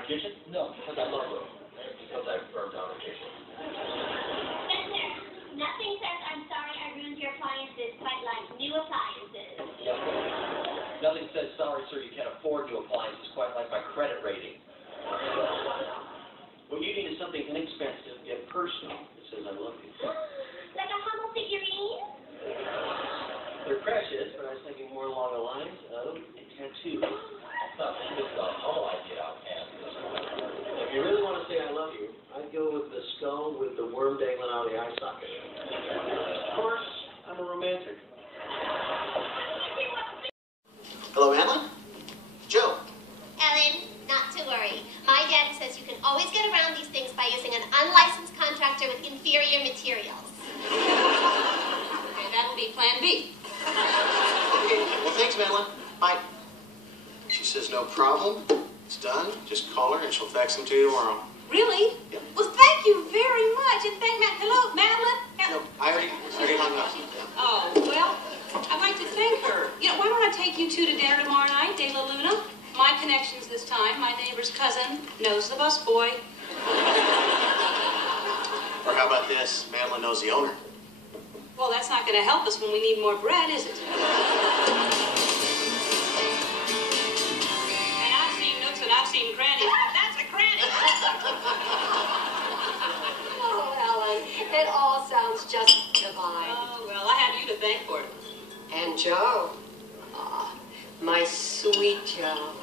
on occasion? No, because I love her. Because I've burned down occasion. Spencer, nothing says I'm sorry I ruined your appliances quite like new appliances. Yep. Nothing says, sorry, sir, you can't afford new appliances quite like my credit rating. What you need is something inexpensive yet personal that says, I love you. Like a humble figurine? They're precious, but I was thinking more along the lines of a tattoo. That's just a humble idea, outcast. If you really want to say I love you, I'd go with the skull with the worm dangling out of the eye socket. Of course, I'm a romantic. Hello, Madeline? Joe. Ellen, not to worry. My daddy says you can always get around these things by using an unlicensed contractor with inferior materials. Okay, that'll be plan B. Okay, well, thanks, Madeline. Bye. She says no problem. It's done. Just call her and she'll fax them to you tomorrow. Really? Yep. Well, thank you very much. And thank Hello, Madeline? No, I already hung up. Oh, well, I'd like to thank her. You know, why don't I take you two to dinner tomorrow night, De La Luna? My connections this time. My neighbor's cousin knows the busboy. Or how about this? Madeline knows the owner. Well, that's not going to help us when we need more bread, is it? And I've seen nooks and I've seen crannies, but that's a cranny. Oh, Ellen, it all sounds just divine. Oh, well, I have you to thank for it. And Joe. Ah, my sweet Joe.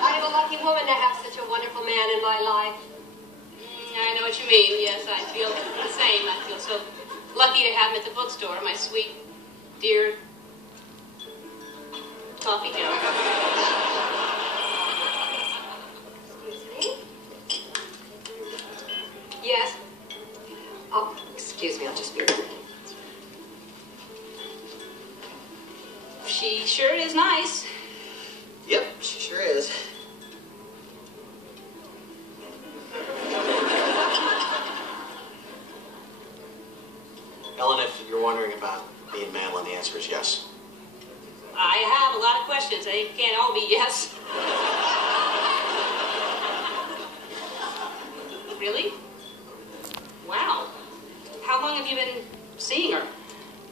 I'm a lucky woman to have such a wonderful man in my life. I know what you mean. Yes, I feel the same. I feel so lucky to have him at the bookstore, my sweet, dear coffee Joe. Excuse me? Yes? Oh, excuse me, I'll just be a minute. She sure is nice. Yep, she sure is. Ellen, if you're wondering about me and Madeline, the answer is yes. I have a lot of questions. They can't all be yes. Really? Wow. How long have you been seeing her?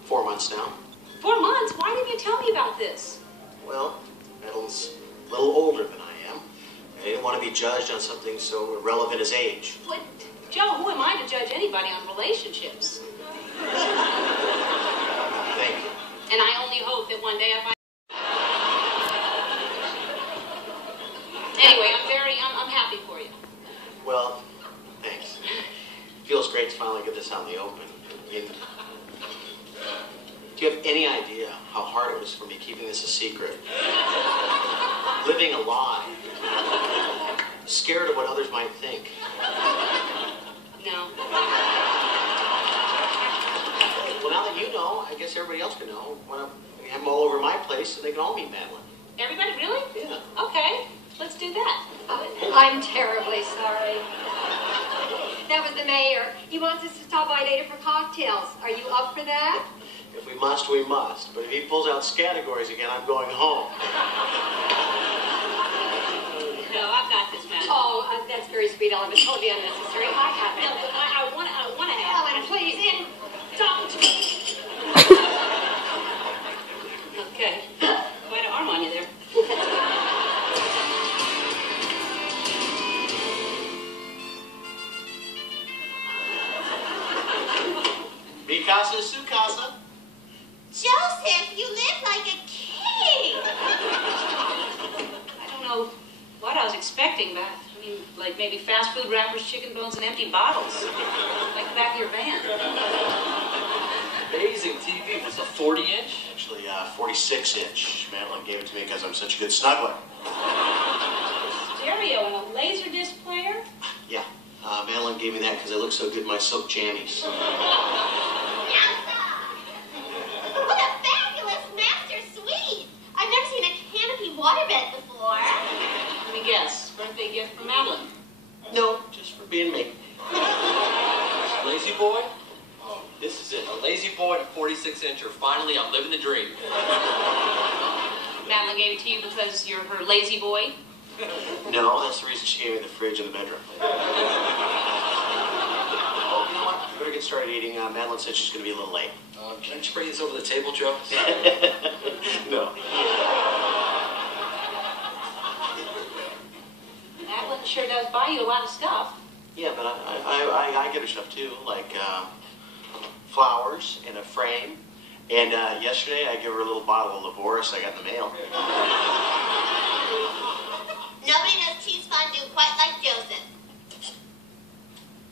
4 months now. 4 months? Why didn't you tell me about this? Well, Madeline's a little older than I am. I didn't want to be judged on something so irrelevant as age. What? Joe, who am I to judge anybody on relationships? Thank you. And I only hope that one day I find... Anyway, I'm happy for you. Well, thanks. Feels great to finally get this out in the open. I mean, do you have any idea how hard it was for me keeping this a secret? Living a lie. Scared of what others might think. No. Well, now that you know, I guess everybody else can know. Why don't we have them all over my place so they can all meet Madeline? Everybody, really? Yeah. Okay, let's do that. I'm terribly sorry. That was the mayor. He wants us to stop by later for cocktails. Are you up for that? If we must, we must. But if he pulls out categories again, I'm going home. No, I've got this, man. Oh, that's very sweet, Ellen, but totally unnecessary. I have it. No, I want to have Ellen, please, don't. Okay. Quite an arm on you there. Mi casa, su casa. Joseph, you live like a king. I don't know what I was expecting, but I mean, like maybe fast food wrappers, chicken bones, and empty bottles. Like the back of your van. Amazing TV. Was a 40-inch? Actually, 46-inch. Madeline gave it to me because I'm such a good snuggler. Stereo and a laser disc player? Yeah, Madeline gave me that because I look so good in my silk jammies. What a fabulous master suite. I've never seen a canopy waterbed before. Let me guess. Birthday gift from Madeline. No, just for being me. Lazy boy? Oh, this is it. A lazy boy and a 46-incher. Finally, I'm living the dream. Madeline gave it to you because you're her lazy boy? No, that's the reason she gave me the fridge in the bedroom. Oh, you know what? I better get started eating. Madeline said she's going to be a little late. Can I just bring this over the table, Joe? No. Madeline sure does buy you a lot of stuff. Yeah, but I get her stuff too, like flowers in a frame. And yesterday I gave her a little bottle of Laboris I got in the mail. Nobody does cheese fondue quite like Joseph.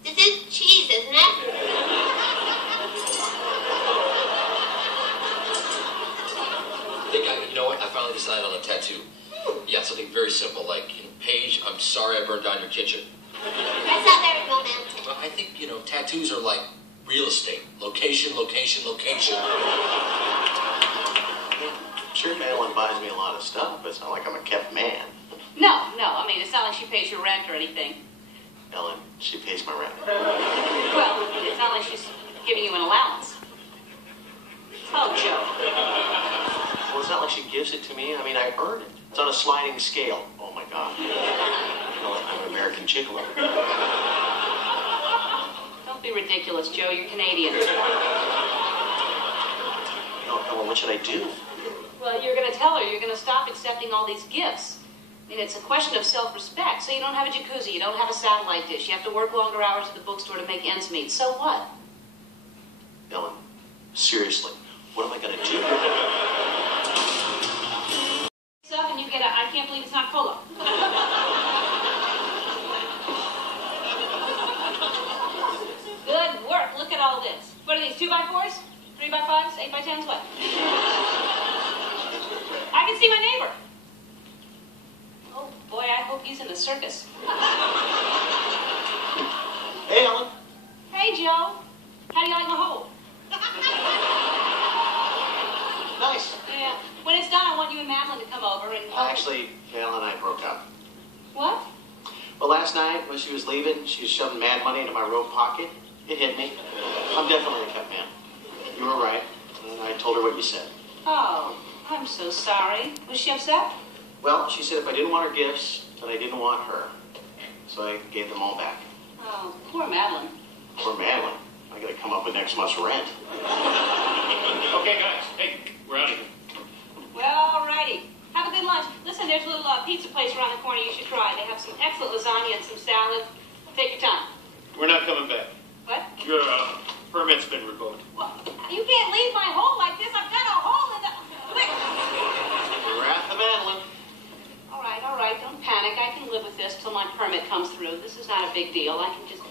This is cheese, isn't it? You know what? I finally decided on a tattoo. Yeah, something very simple, like, Paige, I'm sorry I burned down your kitchen. That's not very romantic. Well, I think, tattoos are like real estate. Location, location, location. Sure, Madeline buys me a lot of stuff, but it's not like I'm a kept man. No, I mean, it's not like she pays your rent or anything. Ellen, she pays my rent. Well, it's not like she's giving you an allowance. Oh, Joe. Well, it's not like she gives it to me. I mean, I earn it. It's on a sliding scale. Oh, my God. I'm an American gigolo. Don't be ridiculous, Joe. You're Canadian. No, Ellen, what should I do? Well, you're going to tell her you're going to stop accepting all these gifts. I mean, it's a question of self-respect. So you don't have a jacuzzi, you don't have a satellite dish, you have to work longer hours at the bookstore to make ends meet. So what? Ellen, seriously, what am I going to do? Stuff and you get a, I can't believe it's not cola. Good work. Look at all this. What are these, 2x4s? 3x5s? 8x10s? What? I can see my neighbor. Oh, boy, I hope he's in the circus. Hey, Ellen. Hey, Joe. How do you like my hole? Nice. Yeah. When it's done, I want you and Madeline to come over and... Actually, Madeline and I broke up. What? Well, last night, when she was leaving, she was shoving mad money into my robe pocket. It hit me. I'm definitely a kept man. You were right, and I told her what you said. Oh, I'm so sorry. Was she upset? Well, she said if I didn't want her gifts, then I didn't want her. So I gave them all back. Oh, poor Madeline. Poor Madeline. I gotta come up with next month's rent. Okay, guys. Hey, we're out of here. Well, alrighty. Have a good lunch. Listen, there's a little pizza place around the corner you should try. They have some excellent lasagna and some salad. Take your time. We're not coming back. What? Your permit's been revoked. Well, you can't leave my hole like this. I've got a hole in the... Wait. The wrath of Madeline. All right. Don't panic. I can live with this till my permit comes through. This is not a big deal. I can just...